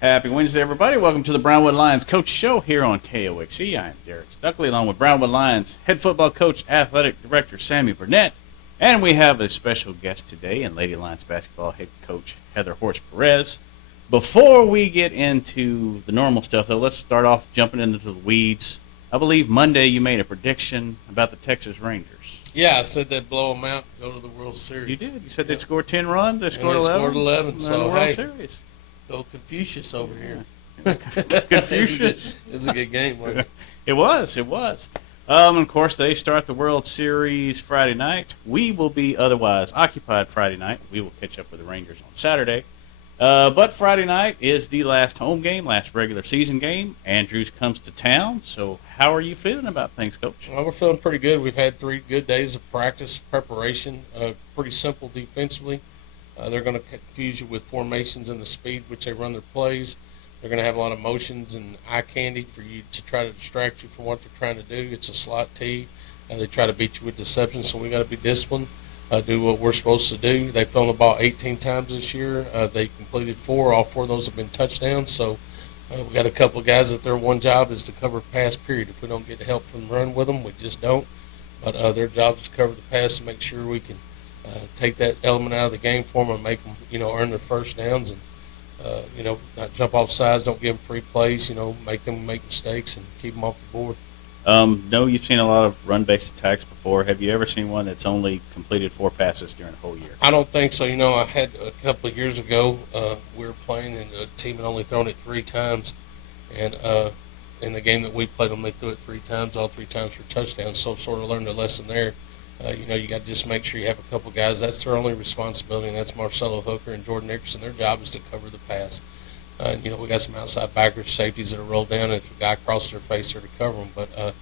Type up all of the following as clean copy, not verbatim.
Happy Wednesday, everybody. Welcome to the Brownwood Lions Coach Show here on KOXE. I am Derek Stuckley, along with Brownwood Lions head football coach, athletic director Sammy Burnett. And we have a special guest today in Lady Lions basketball head coach Heather Horst Perez. Before we get into the normal stuff, though, let's start off jumping into the weeds. I believe Monday you made a prediction about the Texas Rangers. Yeah, I said they'd blow them out and go to the World Series. You did. You said they'd score 10 runs. They scored 11. Scored 11. So, the World hey, Series. go Confucius over here. Confucius. It's a good game, wasn't it? It was. And of course, they start the World Series Friday night. We will be otherwise occupied Friday night. We will catch up with the Rangers on Saturday. But Friday night is the last home game, last regular season game. Andrews comes to town. So how are you feeling about things, Coach? Well, we're feeling pretty good. We've had 3 good days of practice, preparation, pretty simple defensively. They're going to confuse you with formations and the speed which they run their plays. They're going to have a lot of motions and eye candy for you to try to distract you from what they're trying to do. It's a slot tee. They try to beat you with deception, so we got to be disciplined, do what we're supposed to do. They've thrown the ball 18 times this year. They completed 4. All 4 of those have been touchdowns. So we got a couple of guys that their one job is to cover pass, period. If we don't get help from the run with them, we just don't. But their job is to cover the pass and make sure we can take that element out of the game for them and make them, earn their first downs and, not jump off sides, don't give them free plays, make them make mistakes and keep them off the board. No, you've seen a lot of run-based attacks before. Have you ever seen one that's only completed 4 passes during a whole year? I don't think so. I had a couple of years ago, we were playing and a team had only thrown it 3 times. And in the game that we played them, they threw it 3 times, all 3 times for touchdowns. So sort of learned a lesson there. You got to just make sure you have a couple guys. That's their only responsibility, and that's Marcelo Hooker and Jordan Nickerson. Their job is to cover the pass. We got some outside backers, safeties that are rolled down, and if a guy crosses their face, they're to cover them. But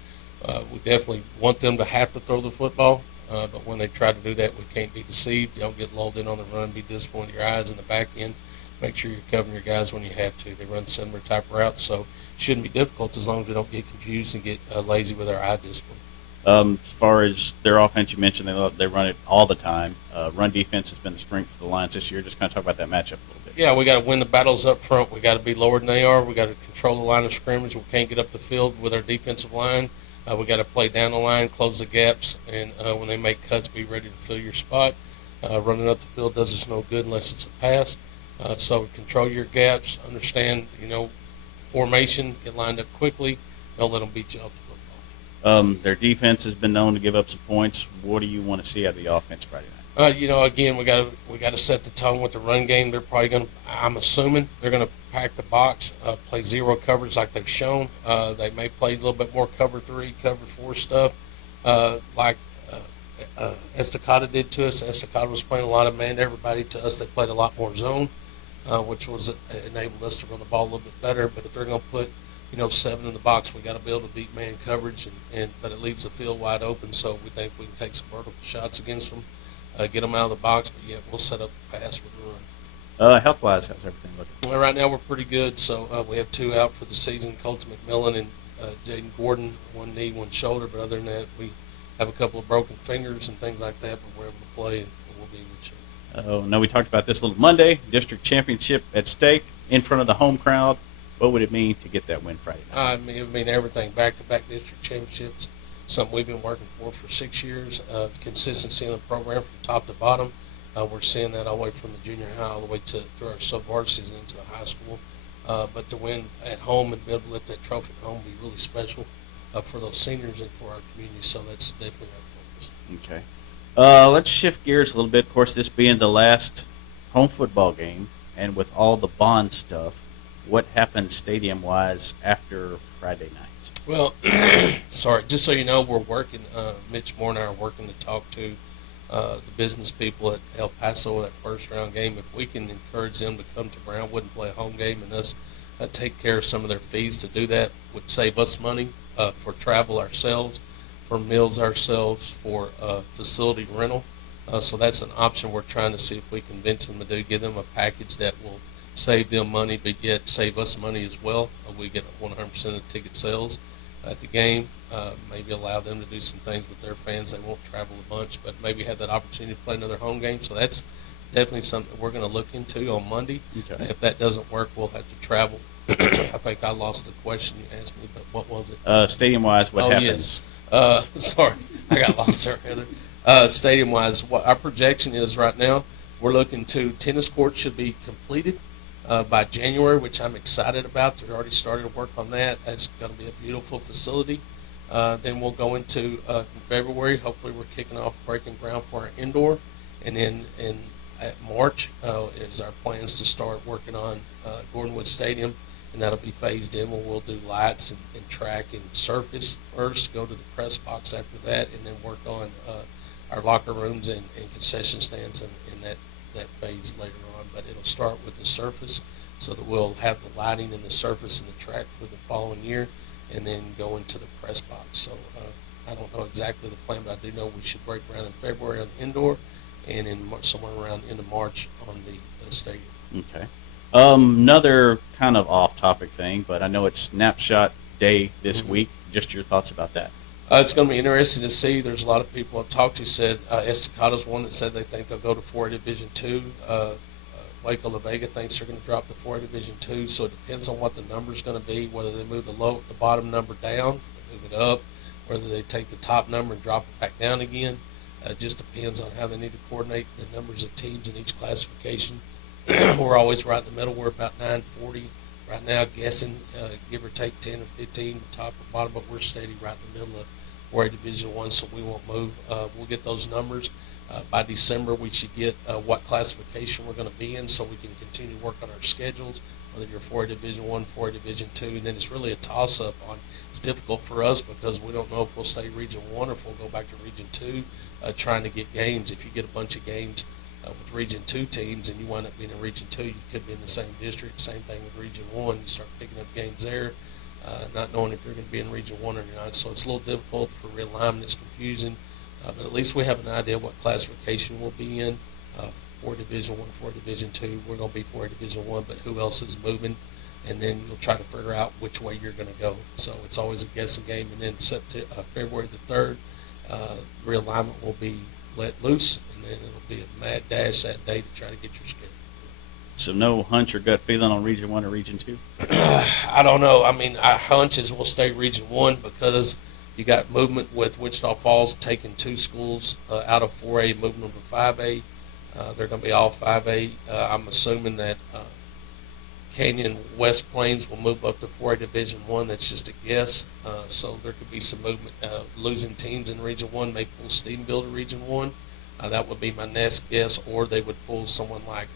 we definitely want them to have to throw the football. But when they try to do that, we can't be deceived. You don't get lulled in on the run. Be disciplined with your eyes in the back end. Make sure you're covering your guys when you have to. They run similar type routes, so it shouldn't be difficult as long as we don't get confused and get lazy with our eye discipline. As far as their offense, you mentioned they run it all the time. Run defense has been the strength of the Lions this year. Just kind of talk about that matchup a little bit. Yeah, we got to win the battles up front. We got to be lower than they are. We got to control the line of scrimmage. We can't get up the field with our defensive line. We got to play down the line, close the gaps, and when they make cuts, be ready to fill your spot. Running up the field does us no good unless it's a pass. So control your gaps. Understand, formation. Get lined up quickly. Don't let them beat you off the football. Their defense has been known to give up some points. What do you want to see out of the offense Friday night? Again, we got to set the tone with the run game. They're probably going to. I'm assuming they're going to pack the box, play zero coverage like they've shown. They may play a little bit more cover 3, cover 4 stuff, like Estacada did to us. Estacada was playing a lot of man. Everybody to us, they played a lot more zone, which was enabled us to run the ball a little bit better. But if they're going to put 7 in the box, we got to be able to beat man coverage, but it leaves the field wide open. So we think we can take some vertical shots against them, get them out of the box. But yeah, we'll set up the pass with the run. Health-wise, how's everything looking? Well, right now we're pretty good. So we have 2 out for the season: Colton McMillan and Jaden Gordon. 1 knee, 1 shoulder. But other than that, we have a couple of broken fingers and things like that. But we're able to play, and we'll be in good shape. Now we talked about this a little Monday. District championship at stake in front of the home crowd. What would it mean to get that win Friday night? It would mean everything. Back-to-back district championships, something we've been working for 6 years. Consistency in the program from top to bottom. We're seeing that all the way from the junior high all the way through our sub-varsity into the high school. But to win at home and be able to lift that trophy at home would be really special for those seniors and for our community. So that's definitely our focus. Okay. Let's shift gears a little bit. Of course, this being the last home football game, and with all the bond stuff, what happened stadium-wise after Friday night? Well, sorry, just so you know, we're working, Mitch Moore and I are working to talk to the business people at El Paso, that first-round game. If we can encourage them to come to Brownwood and play a home game and us take care of some of their fees to do that would save us money for travel ourselves, for meals ourselves, for facility rental. So that's an option we're trying to see if we convince them to do, give them a package that will save them money, but yet save us money as well. We get 100% of the ticket sales at the game. Maybe allow them to do some things with their fans. They won't travel a bunch, but maybe have that opportunity to play another home game. So that's definitely something we're going to look into on Monday. Okay. If that doesn't work, we'll have to travel. I think I lost the question you asked me, but what was it? Stadium-wise, what happens? Yes. Sorry, I got lost there, Heather. Stadium-wise, what our projection is right now, we're looking to tennis courts should be completed by January, which I'm excited about. They're already started to work on that. That's going to be a beautiful facility. Then we'll go into in February. Hopefully, we're kicking off breaking ground for our indoor, and then in March is our plans to start working on Gordonwood Stadium, and that'll be phased in where we'll do lights and track and surface first, go to the press box after that, and then work on our locker rooms and concession stands in that phase later on. But it'll start with the surface, so that we'll have the lighting and the surface and the track for the following year, and then go into the press box. So I don't know exactly the plan, but I do know we should break ground in February on the indoor, and in somewhere around the end of March on the stadium. Okay. Another kind of off-topic thing, but I know it's Snapshot Day this week. Just your thoughts about that. It's going to be interesting to see. There's a lot of people I've talked to said Estacada's one that said they think they'll go to 4A Division II. Waco La Vega thinks they're going to drop to 4A Division II. So it depends on what the number's going to be, whether they move the bottom number down, move it up, whether they take the top number and drop it back down again. It just depends on how they need to coordinate the numbers of teams in each classification. We're always right in the middle. We're about 940 right now, guessing, give or take 10 or 15, top or bottom, but we're steady right in the middle of 4A Division I, so we won't move. We'll get those numbers. By December, we should get what classification we're going to be in, so we can continue to work on our schedules, whether you're 4A Division I, 4A Division II, and then it's really a toss-up on. It's difficult for us because we don't know if we'll stay Region 1 or if we'll go back to Region 2, trying to get games. If you get a bunch of games with Region 2 teams and you wind up being in Region 2, you could be in the same district. Same thing with Region 1. You start picking up games there, not knowing if you're going to be in Region 1 or not. So it's a little difficult for realignment. It's confusing. But at least we have an idea what classification we'll be in. 4 Division 1, 4 Division 2. We're going to be 4 Division 1, but who else is moving? And then you'll try to figure out which way you're going to go. So it's always a guessing game. And then February the 3rd, realignment will be let loose, and then it'll be a mad dash that day to try to get your schedule. So no hunch or gut feeling on Region 1 or Region 2? I don't know. I mean, our hunch is we'll stay Region 1 because you got movement with Wichita Falls taking 2 schools out of 4A, moving them to 5A. They're going to be all 5A. I'm assuming that Canyon West Plains will move up to 4A Division I. That's just a guess. So there could be some movement, losing teams in Region 1, maybe pull Stephenville to Region 1. That would be my next guess. Or they would pull someone like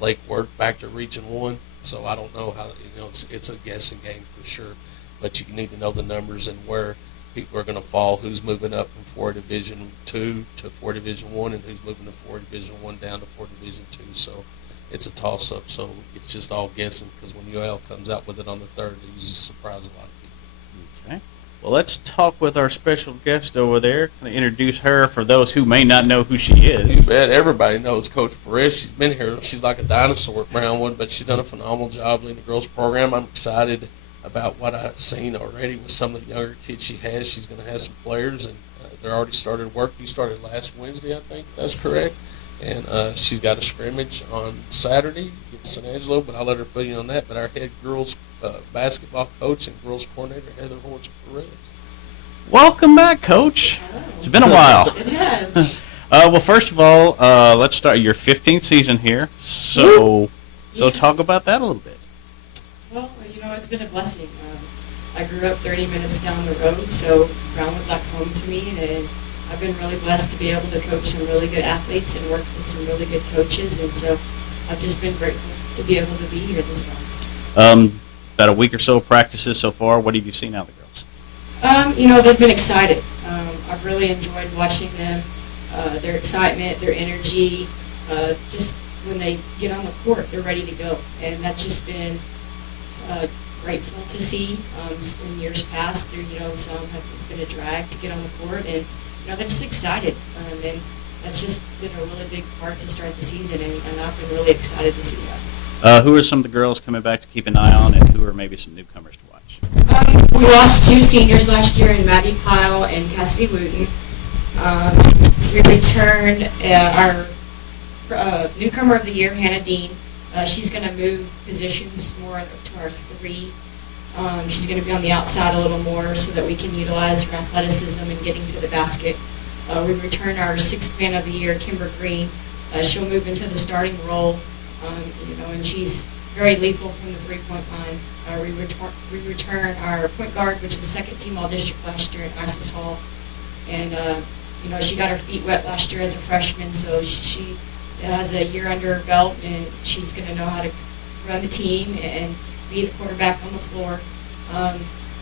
Lake Worth back to Region 1. So I don't know how, it's a guessing game for sure. But you need to know the numbers and where people are going to fall, who's moving up from 4 Division 2 to 4 Division 1, and who's moving to 4 Division 1 down to 4 Division 2. So it's a toss-up, so it's just all guessing because when UL comes out with it on the 3rd, it usually surprises a lot of people. Okay. Well, let's talk with our special guest over there. Can I introduce her for those who may not know who she is? You bet. Everybody knows Coach Perez. She's been here. She's like a dinosaur at Brownwood, but she's done a phenomenal job leading the girls program. I'm excited about what I've seen already with some of the younger kids she has. She's going to have some players, and they're already started work. You started last Wednesday, I think. That's correct. And she's got a scrimmage on Saturday against San Angelo, but I'll let her fill you on that. But our head girls basketball coach and girls coordinator, Heather Perez. Welcome back, Coach. It's been a while. It has. Well, first of all, let's start your 15th season here. So talk about that a little bit. Well, it's been a blessing. I grew up 30 minutes down the road, so Brownwood's like home to me, and I've been really blessed to be able to coach some really good athletes and work with some really good coaches, and so I've just been grateful to be able to be here this long. About a week or so of practices so far. What have you seen out of the girls? They've been excited. I've really enjoyed watching them, their excitement, their energy. Just when they get on the court, they're ready to go, and that's just been grateful to see. In years past, it's been a drag to get on the court, and they're just excited, and that's just been a really big part to start the season, and I've been really excited to see that. Who are some of the girls coming back to keep an eye on, and who are maybe some newcomers to watch? We lost 2 seniors last year in Maddie Kyle and Cassidy Wooten. We returned our newcomer of the year, Hannah Dean. She's going to move positions more to our 3. She's going to be on the outside a little more so that we can utilize her athleticism and getting to the basket. We return our 6th man of the year, Kimber Green. She'll move into the starting role, and she's very lethal from the three-point line. We return our point guard, which was second team all-district last year at Isis Hall. And, she got her feet wet last year as a freshman, so she has a year under her belt, and she's going to know how to run the team and be the quarterback on the floor.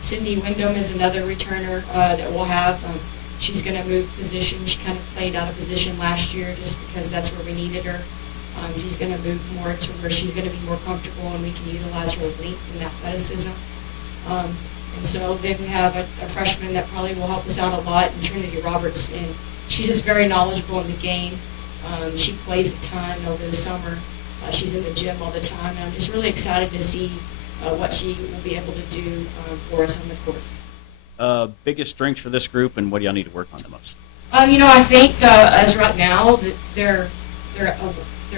Sydney Wyndham is another returner that we'll have. She's going to move position. She kind of played out of position last year just because that's where we needed her. She's going to move more to where she's going to be more comfortable and we can utilize her length and athleticism. And so then we have a freshman that probably will help us out a lot in Trinity Roberts. And she's just very knowledgeable in the game. She plays a ton over the summer. She's in the gym all the time. And I'm just really excited to see what she will be able to do for us on the court. Biggest strengths for this group, and what do y'all need to work on the most? I think as right now that they're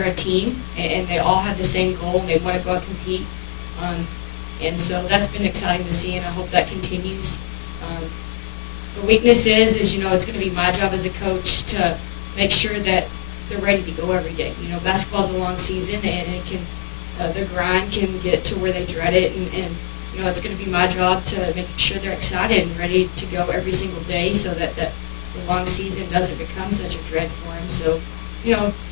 a team, and they all have the same goal, and they want to go out and compete. And so that's been exciting to see, and I hope that continues. The weakness is it's going to be my job as a coach to make sure that they're ready to go every day. Basketball's a long season, and it can the grind can get to where they dread it, and it's going to be my job to make sure they're excited and ready to go every single day, so that the long season doesn't become such a dread for them. So,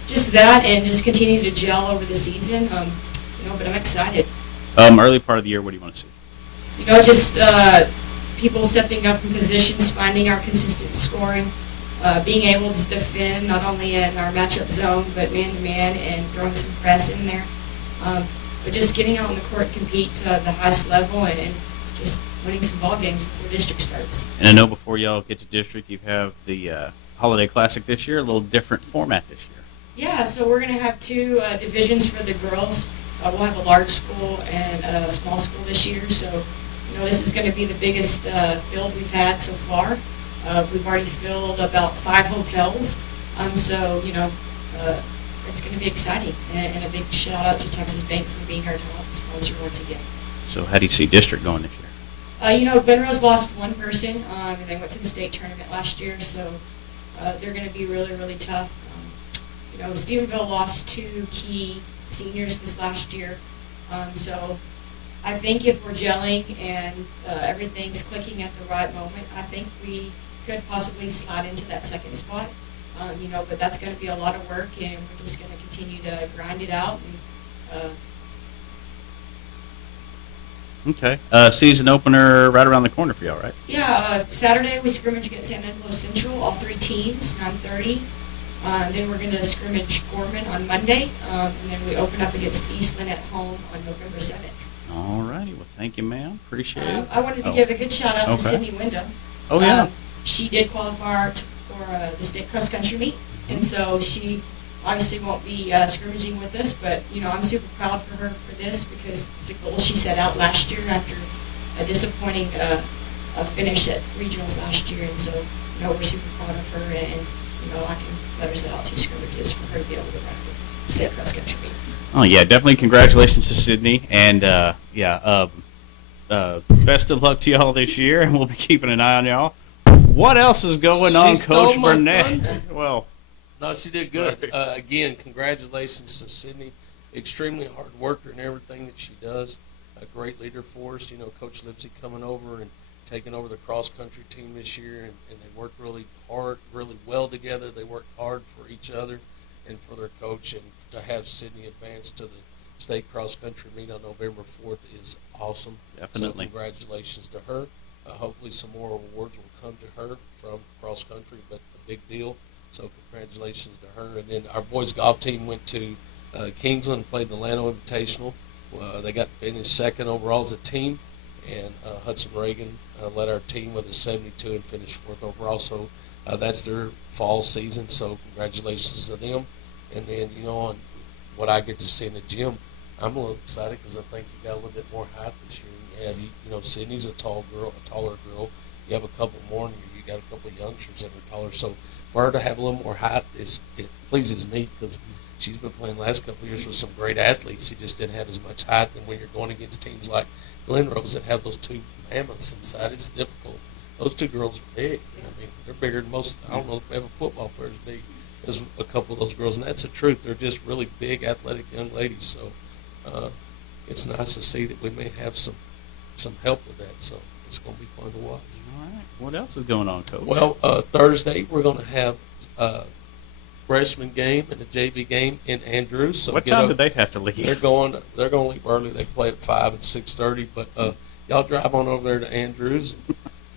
just that, and just continue to gel over the season. But I'm excited. Early part of the year, what do you want to see? Just people stepping up in positions, finding our consistent scoring, being able to defend not only in our matchup zone, but man-to-man, and throwing some press in there. But just getting out on the court and compete to the highest level, and just winning some ball games before district starts. And I know before y'all get to district, you have the Holiday Classic this year, a little different format this year. Yeah, so we're going to have 2 divisions for the girls. We'll have a large school and a small school this year, so this is going to be the biggest field we've had so far. We've already filled about 5 hotels, so it's going to be exciting, and a big shout out to Texas Bank for being our top sponsor once again. So how do you see district going this year? Glen Rose lost one person, and they went to the state tournament last year, so they're going to be really, really tough. Stephenville lost 2 key seniors this last year, so I think if we're gelling and everything's clicking at the right moment, I think we could possibly slide into that second spot. But that's going to be a lot of work, and we're just going to continue to grind it out. Okay. Season opener right around the corner for y'all, right? Yeah, Saturday we scrimmage against San Angelo Central, all 3 teams, 9:30. Then we're going to scrimmage Gorman on Monday, and then we open up against Eastland at home on November 7th. All righty. Well, thank you, ma'am. Appreciate it. I wanted to give a good shout out to Sydney Wyndham. Oh, yeah. She did qualify for the state cross country meet, and so she obviously won't be scrimmaging with us, but I'm super proud for her for this, because it's a goal she set out last year after a disappointing finish at regionals last year, and so we're super proud of her, and I can let her set out 2 scrimmages for her to be able to run the state cross country meet. Oh yeah, definitely congratulations to Sydney, and best of luck to y'all this year, and we'll be keeping an eye on y'all. What else is going on, Coach Burnett? Well, no, she did good. Again, congratulations to Sydney. Extremely hard worker in everything that she does. A great leader for us. Coach Lipsy coming over and taking over the cross-country team this year, and they worked really hard, really well together. They worked hard for each other and for their coach, and to have Sydney advance to the state cross-country meet on November 4th is awesome. Definitely. So congratulations to her. Hopefully some more awards will come to her from cross-country, but a big deal. So congratulations to her. And then our boys golf team went to Kingsland and played the Lano Invitational. They got finished second overall as a team, and Hudson Reagan led our team with a 72 and finished 4th overall. So that's their fall season, so congratulations to them. And then, on what I get to see in the gym, I'm a little excited because I think you got a little bit more height this year. Sydney's a taller girl. You have a couple more, and you got a couple of youngsters that are taller. So for her to have a little more height, it pleases me, because she's been playing the last couple of years with some great athletes. She just didn't have as much height. And when you're going against teams like Glen Rose that have those two mammoths inside, it's difficult. Those two girls are big. I mean, they're bigger than most. I don't know if ever football players big as a couple of those girls, and that's the truth. They're just really big, athletic young ladies. So it's nice to see that we may have some help with that. So it's going to be fun to watch. All right. What else is going on, Coach? Well, Thursday we're going to have a freshman game and a JV game in Andrews. So what time do they have to leave? They're going to leave early. They play at 5 and 6:30. But y'all drive on over there to Andrews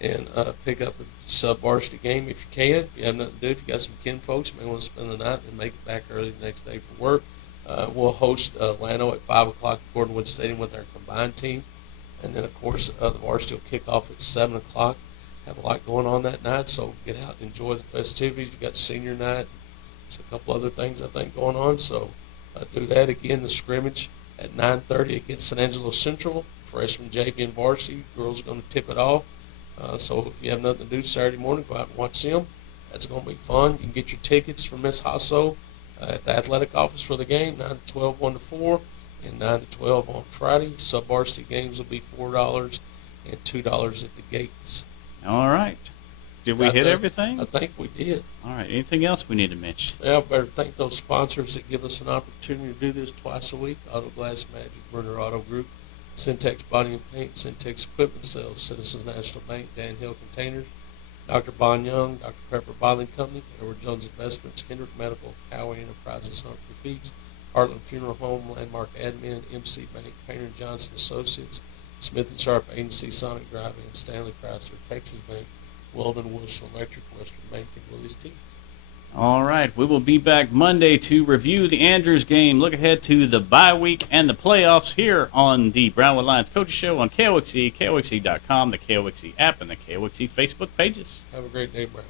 and pick up a sub-varsity game if you can. If you have nothing to do, if you got some kin folks, you may want to spend the night and make it back early the next day for work. We'll host Lano at 5 o'clock at Gordonwood Stadium with our combined team. And then, of course, the varsity will kick off at 7 o'clock. Have a lot going on that night, so get out and enjoy the festivities. We've got senior night. There's a couple other things, I think, going on. So do that. Again, the scrimmage at 9:30 against San Angelo Central. Freshman JV and varsity. Girls are going to tip it off. So if you have nothing to do Saturday morning, go out and watch them. That's going to be fun. You can get your tickets from Miss Hasso at the athletic office for the game, 9 to 12, 1 to 4, and 9 to 12 on Friday. Sub-varsity games will be $4 and $2 at the gates. All right. Did we hit everything? I think we did. All right. Anything else we need to mention? Yeah, I better thank those sponsors that give us an opportunity to do this twice a week. Auto Glass Magic, Werner Auto Group, Syntex Body and Paint, Syntex Equipment Sales, Citizens National Bank, Dan Hill Containers, Dr. Bon Young, Dr. Pepper Bottling Company, Edward Jones Investments, Hendrick Medical, Coway Enterprises, Humphrey Feeds, Heartland Funeral Home, Landmark Admin, MC Bank, Painter Johnson Associates, Smith & Sharp Agency, Sonic Drive-In, Stanley Chrysler, Texas Bank, Weldon Wilson Electric, Western Bank, and Willie's Tees. All right. We will be back Monday to review the Andrews game, look ahead to the bye week and the playoffs here on the Brownwood Lions Coaches Show on KOXE, KOXE.com, the KOXE app, and the KOXE Facebook pages. Have a great day, Brown.